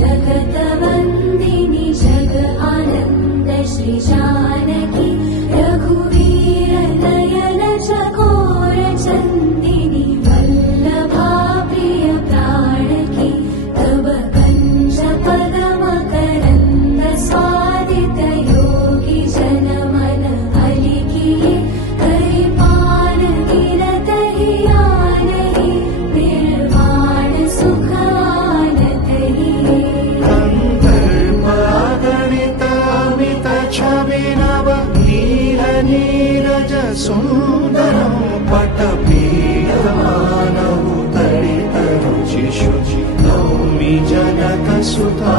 जगतवन्दिनि जग आनन्द श्री जानकी रघुवीर नयन चकोर चन्दिनी वल्लभा प्रिय प्राणकी तव कञ्ज पदम करन्द स्वादित योगी जन मन अलिकिये करिपान गिरत हियानहि निर्वाण सुख नीरज सुन्दरं पटपीठमानौ तडितरुचिशुचि नौमि जनकसुता